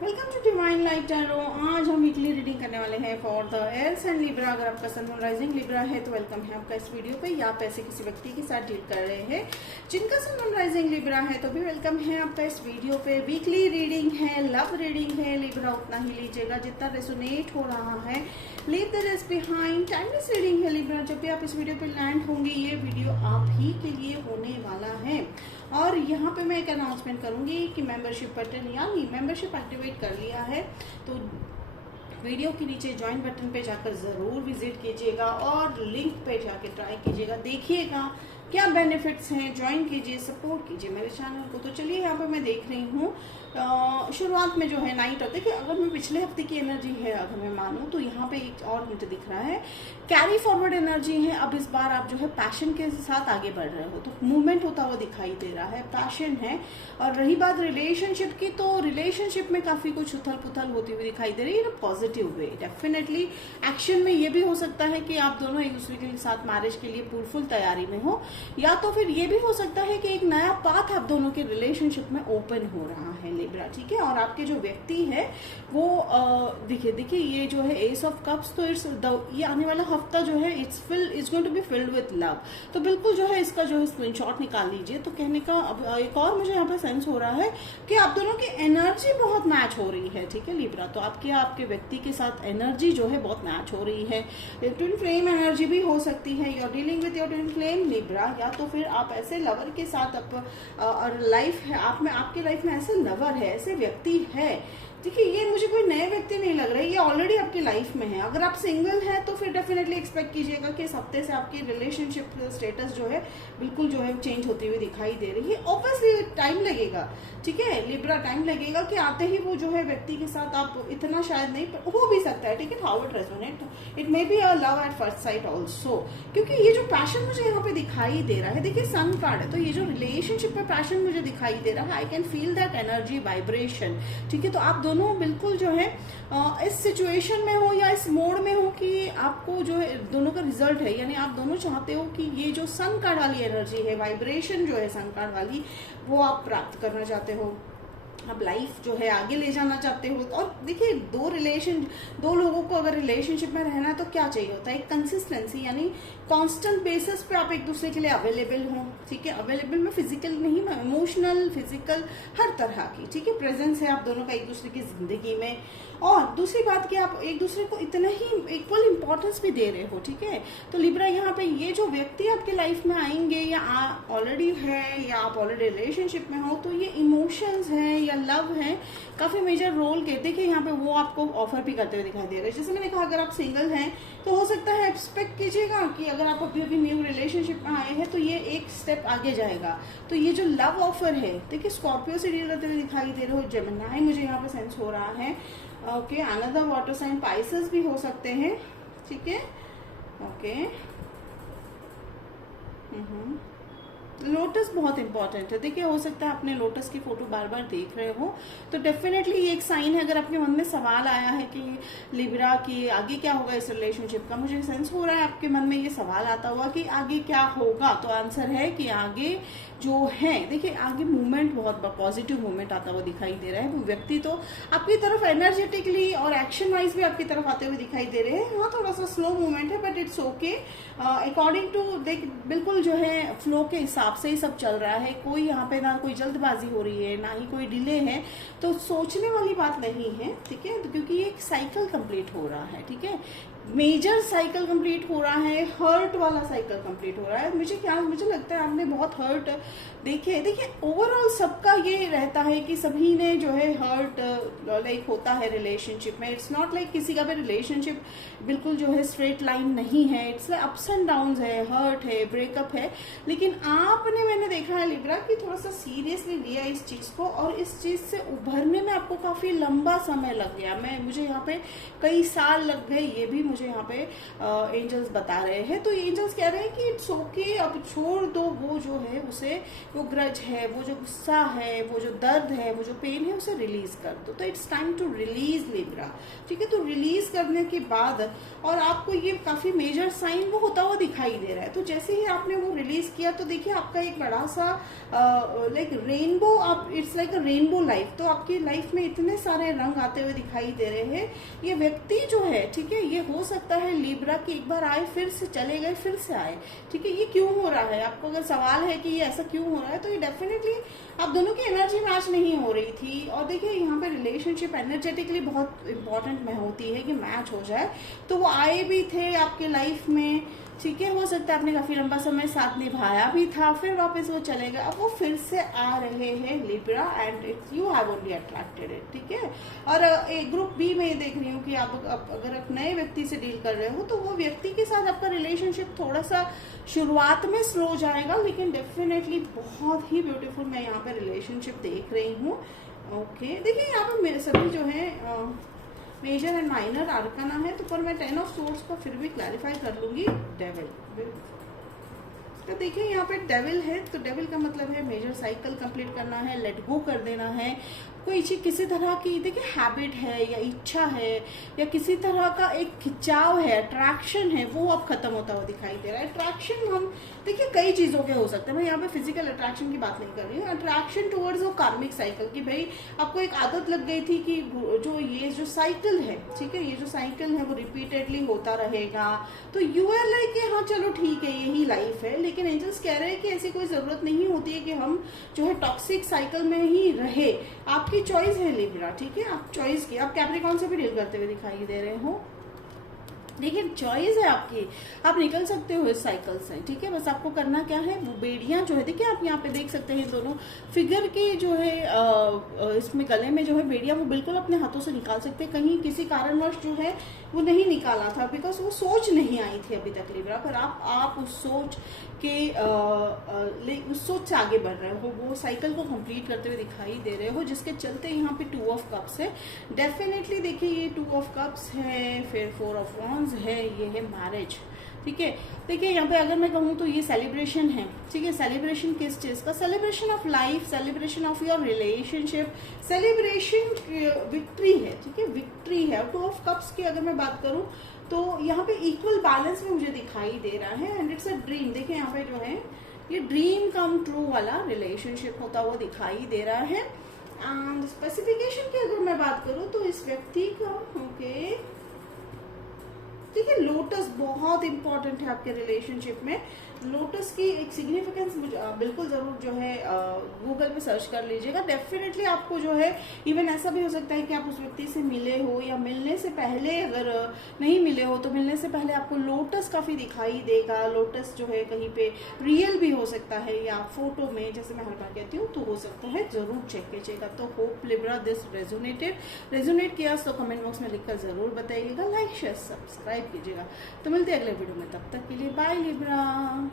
Welcome to Divine Light Tarot. आज हम weekly reading करने वाले हैं फॉर द एल्स एंड लिब्रा। अगर आपका सन मून राइजिंग लिब्रा है तो वेलकम है आपका इस वीडियो पे, या आप ऐसे किसी व्यक्ति के साथ डील कर रहे हैं जिनका सन मून राइजिंग लिब्रा है तो भी वेलकम है आपका इस वीडियो पे। वीकली रीडिंग है, लव रीडिंग है। लिब्रा उतना ही लीजिएगा जितना रेसोनेट हो रहा है। Leave the rest behind. Timeless reading है लिब्रा। जब भी आप इस वीडियो पे लैंड होंगे ये वीडियो आप ही के लिए होने वाला है। और यहाँ पे मैं एक अनाउंसमेंट करूंगी कि मेंबरशिप बटन यानी मेंबरशिप एक्टिवेट कर लिया है तो वीडियो के नीचे ज्वाइन बटन पे जाकर जरूर विजिट कीजिएगा और लिंक पे जाके ट्राई कीजिएगा, देखिएगा क्या बेनिफिट्स हैं। ज्वाइन कीजिए, सपोर्ट कीजिए मेरे चैनल को। तो चलिए यहाँ पे मैं देख रही हूँ शुरुआत में जो है नाइट और देखिए, अगर मैं पिछले हफ्ते की एनर्जी है अगर मैं मानूं तो यहाँ पे एक और मुझे दिख रहा है कैरी फॉरवर्ड एनर्जी है। अब इस बार आप जो है पैशन के साथ आगे बढ़ रहे हो तो मूवमेंट होता हुआ दिखाई दे रहा है, पैशन है। और रही बात रिलेशनशिप की तो रिलेशनशिप में काफी कुछ उथल पुथल होती हुई दिखाई दे रही है पॉजिटिव वे। डेफिनेटली एक्शन में ये भी हो सकता है कि आप दोनों एक दूसरे के साथ मैरिज के लिए फुल तैयारी में हो, या तो फिर ये भी हो सकता है कि एक नया पाथ आप दोनों के रिलेशनशिप में ओपन हो रहा है लिब्रा, ठीक है। और आपके जो व्यक्ति है वो देखिए ये जो है एस ऑफ कप्स, तो ये आने वाला हफ्ता जो है it's going to be filled with love. तो बिल्कुल जो है इसका जो है स्क्रीनशॉट निकाल लीजिए। तो कहने का अब एक और मुझे यहाँ पे सेंस हो रहा है कि आप दोनों की एनर्जी बहुत मैच हो रही है, ठीक है लिब्रा। तो आपके व्यक्ति के साथ एनर्जी जो है बहुत मैच हो रही है। ट्विन फ्लेम एनर्जी भी हो सकती है। You are dealing with your twin flame Libra, या तो फिर आप ऐसे लवर के साथ लाइफ है आपके लाइफ में ऐसे लवर है, ऐसे व्यक्ति है। देखिए ये मुझे कोई नए व्यक्ति नहीं लग रहा है, ये ऑलरेडी आपकी लाइफ में है। अगर आप सिंगल हैं तो फिर डेफिनेटली एक्सपेक्ट कीजिएगा कि इस हफ्ते से आपकी रिलेशनशिप स्टेटस जो है बिल्कुल जो है चेंज होती हुई दिखाई दे रही है। ऑब्वियसली टाइम लगेगा, ठीक है लिब्रा, टाइम लगेगा कि आते ही वो जो है व्यक्ति के साथ आप इतना शायद नहीं हो भी सकता है, ठीक है। How it resonate, it may be a love at first sight also, क्योंकि ये जो पैशन मुझे यहाँ पे दिखाई दे रहा है, देखिए सन कार्ड है तो ये जो रिलेशनशिप में पैशन मुझे दिखाई दे रहा है, I can feel that energy vibration, ठीक है। तो आप दोनों बिल्कुल जो है इस सिचुएशन में हो या इस मोड में हो कि आपको जो है दोनों का रिजल्ट है, यानी आप दोनों चाहते हो कि ये जो सन कार्ड वाली एनर्जी है, वाइब्रेशन जो है सन कार्ड वाली, वो आप प्राप्त करना चाहते हो। आप लाइफ जो है आगे ले जाना चाहते हो। और देखिए दो लोगों को अगर रिलेशनशिप में रहना है तो क्या चाहिए होता है, एक कंसिस्टेंसी, यानी कांस्टेंट बेसिस पे आप एक दूसरे के लिए अवेलेबल हो, ठीक है। अवेलेबल में फिजिकल नहीं, इमोशनल, फिजिकल, हर तरह की, ठीक है, प्रेजेंस है आप दोनों का एक दूसरे की जिंदगी में। और दूसरी बात कि आप एक दूसरे को इतना ही इक्वल इंपॉर्टेंस भी दे रहे हो, ठीक है। तो लिब्रा यहाँ पे ये जो व्यक्ति आपके लाइफ में आएंगे या ऑलरेडी है या आप ऑलरेडी रिलेशनशिप में हो, तो ये इमोशंस हैं या लव है काफी मेजर रोल के। देखिए यहाँ पे वो आपको ऑफर भी करते हुए दिखाई दे रहे हैं। जैसे मैंने कहा अगर आप सिंगल हैं तो हो सकता है एक्सपेक्ट कीजिएगा कि अगर आप अभी न्यू रिलेशनशिप में आए हैं तो ये एक स्टेप आगे जाएगा। तो ये जो लव ऑफर है, देखिए स्कॉर्पियो से डील करते हुए दिखाई दे रहे हो, जेमिनी मुझे यहाँ पे सेंस हो रहा है। Okay, another water sign Pisces भी हो सकते हैं, ठीक है। ओके, लोटस बहुत इंपॉर्टेंट है। देखिए हो सकता है आपने लोटस की फोटो बार बार देख रहे हो तो डेफिनेटली ये एक साइन है। अगर आपके मन में सवाल आया है कि लिब्रा की आगे क्या होगा इस रिलेशनशिप का, मुझे सेंस हो रहा है आपके मन में ये सवाल आता हुआ कि आगे क्या होगा, तो आंसर है कि आगे जो है, देखिए आगे मूवमेंट, बहुत पॉजिटिव मूवमेंट आता हुआ दिखाई दे रहा है। वो व्यक्ति तो आपकी तरफ एनर्जेटिकली और एक्शन वाइज भी आपकी तरफ आते हुए दिखाई दे रहे हैं। हाँ थोड़ा सा स्लो मूवमेंट है but it's okay, according to देख बिल्कुल जो है फ्लो के हिसाब से ही सब चल रहा है। कोई यहाँ पे ना कोई जल्दबाजी हो रही है ना ही कोई डिले है, तो सोचने वाली बात नहीं है, ठीक है। तो क्योंकि ये एक साइकिल कंप्लीट हो रहा है, ठीक है, मेजर साइकिल कंप्लीट हो रहा है, हर्ट वाला साइकिल कंप्लीट हो रहा है। मुझे लगता है आपने बहुत हर्ट देखिए ओवरऑल सबका ये रहता है कि सभी ने जो है हर्ट लाइक होता है रिलेशनशिप में। इट्स नॉट लाइक किसी का भी रिलेशनशिप बिल्कुल जो है स्ट्रेट लाइन नहीं है, it's like ups and down है, हर्ट है, ब्रेकअप है। लेकिन मैंने देखा है लिब्रा कि थोड़ा सा सीरियसली लिया इस चीज को, और इस चीज से उभरने में आपको काफी लंबा समय लग गया। मुझे यहाँ पे कई साल लग गए, ये भी मुझे यहाँ पे एंजल्स बता रहे हैं। तो एंजल्स कह रहे हैं कि इट्स ओके, अब छोड़ दो वो जो है उसे, वो ग्रज है, वो जो गुस्सा है, वो जो दर्द है, वो जो पेन है, उसे रिलीज कर दो। तो it's time to release Libra, ठीक है। तो रिलीज करने के बाद और आपको ये काफी मेजर साइन वो होता हुआ दिखाई दे रहा है। तो जैसे ही आपने वो रिलीज किया तो देखिए आपका एक बड़ा सा लाइक रेनबो, आप it's like a rainbow life. तो आपकी लाइफ में इतने सारे रंग आते हुए दिखाई दे रहे हैं। ये व्यक्ति जो है, ठीक है, ये हो सकता है लिब्रा की एक बार आए, फिर से चले गए, फिर से आए, ठीक है। ये क्यों हो रहा है? आपको अगर सवाल है कि ये ऐसा क्यों हो रहा है, तो ये डेफिनेटली आप दोनों की एनर्जी मैच नहीं हो रही थी। और देखिए यहाँ पे रिलेशनशिप एनर्जेटिकली बहुत इंपॉर्टेंट में होती है कि मैच हो जाए। तो वो आए भी थे आपके लाइफ में, ठीक है, हो सकता है आपने काफी लंबा समय साथ निभाया भी था, फिर वापस वो चले गए, अब वो फिर से आ रहे हैं Libra and you have only attracted it, ठीक है। और एक ग्रुप बी में देख रही हूँ कि आप अगर आप नए व्यक्ति से डील कर रहे हो तो वो व्यक्ति के साथ आपका रिलेशनशिप थोड़ा सा शुरुआत में स्लो जाएगा, लेकिन डेफिनेटली बहुत ही ब्यूटीफुल मैं यहाँ पे रिलेशनशिप देख रही हूँ। ओके, देखिए यहाँ पे मेरे सभी जो है मेजर एंड माइनर आर्काना है, तो पर मैं 10 ऑफ सोर्स को फिर भी क्लैरिफाई कर लूंगी। डेविल, तो देखिए यहाँ पे डेविल है, तो डेविल का मतलब है मेजर साइकिल कंप्लीट करना है, लेट गो कर देना है। कोई चीज किसी तरह की देखिए हैबिट है या इच्छा है या किसी तरह का एक खिंचाव है, अट्रैक्शन है, वो अब खत्म होता हुआ दिखाई दे रहा है। अट्रैक्शन हम देखिए कई चीजों के हो सकते हैं, मैं यहाँ पे फिजिकल अट्रैक्शन की बात नहीं कर रही हूँ। अट्रैक्शन टुवर्ड्स वो कार्मिक साइकिल की भाई आपको एक आदत लग गई थी कि जो ये जो साइकिल है, ठीक है, ये जो साइकिल है वो रिपीटेडली होता रहेगा। तो यू आर लाइक कि हाँ चलो ठीक है यही लाइफ है, लेकिन एंजल्स कह रहे हैं कि ऐसी कोई जरूरत नहीं होती है कि हम जो है टॉक्सिक साइकिल में ही रहे। आपकी चॉइस है लिब्रा, ठीक है, आप चॉइस की, आप कैप्रिकॉर्न से भी डील करते हुए दिखाई दे रहे हो, लेकिन चॉइस है आपकी, आप निकल सकते हो इस साइकिल से, ठीक है। बस आपको करना क्या है, वो बेड़ियां जो है देखिए आप यहाँ पे देख सकते हैं दोनों फिगर के जो है इसमें गले में जो है बेड़ियां वो बिल्कुल अपने हाथों से निकाल सकते हैं। कहीं किसी कारणवश जो है वो नहीं निकाला था बिकॉज वो सोच नहीं आई थी अभी तक लिब्रा, पर आप उस सोच के उस सोच से आगे बढ़ रहे हो, वो साइकिल को कंप्लीट करते हुए दिखाई दे रहे हो, जिसके चलते यहाँ पे 2 ऑफ कप्स है। डेफिनेटली देखिए ये 2 ऑफ कप्स है, फिर 4 ऑफ वॉन्ड्स है, ये है मैरिज, ठीक है। देखिए यहाँ पे अगर मैं कहूँ तो ये सेलिब्रेशन है, ठीक है। सेलिब्रेशन किस चीज का? Celebration of life, celebration of your relationship, celebration victory है, ठीक है, विक्ट्री है। 2 ऑफ कप्स की अगर मैं बात करूँ तो यहाँ पे इक्वल बैलेंस में मुझे दिखाई दे रहा है एंड इट्स अ ड्रीम। देखिए यहाँ पे जो है ये ड्रीम कम ट्रू वाला रिलेशनशिप होता हुआ दिखाई दे रहा है। एंड स्पेसिफिकेशन की अगर मैं बात करूँ तो इस व्यक्ति का ओके, ठीक है, लोटस बहुत इंपॉर्टेंट है आपके रिलेशनशिप में। लोटस की एक सिग्निफिकेंस बिल्कुल जरूर जो है गूगल पे सर्च कर लीजिएगा। डेफिनेटली आपको जो है इवन ऐसा भी हो सकता है कि आप उस व्यक्ति से मिले हो या मिलने से पहले, अगर नहीं मिले हो तो मिलने से पहले आपको लोटस काफी दिखाई देगा। लोटस जो है कहीं पे रियल भी हो सकता है या फोटो में, जैसे मैं हर बार कहती हूँ, तो हो सकता है, जरूर चेक कीजिएगा। तो होप लिब्रा दिस रेजोनेट किया तो कमेंट बॉक्स में लिखकर जरूर बताइएगा, लाइक शेयर सब्सक्राइब कीजिएगा। तो मिलते हैं अगले वीडियो में, तब तक के लिए बाय लिब्रा।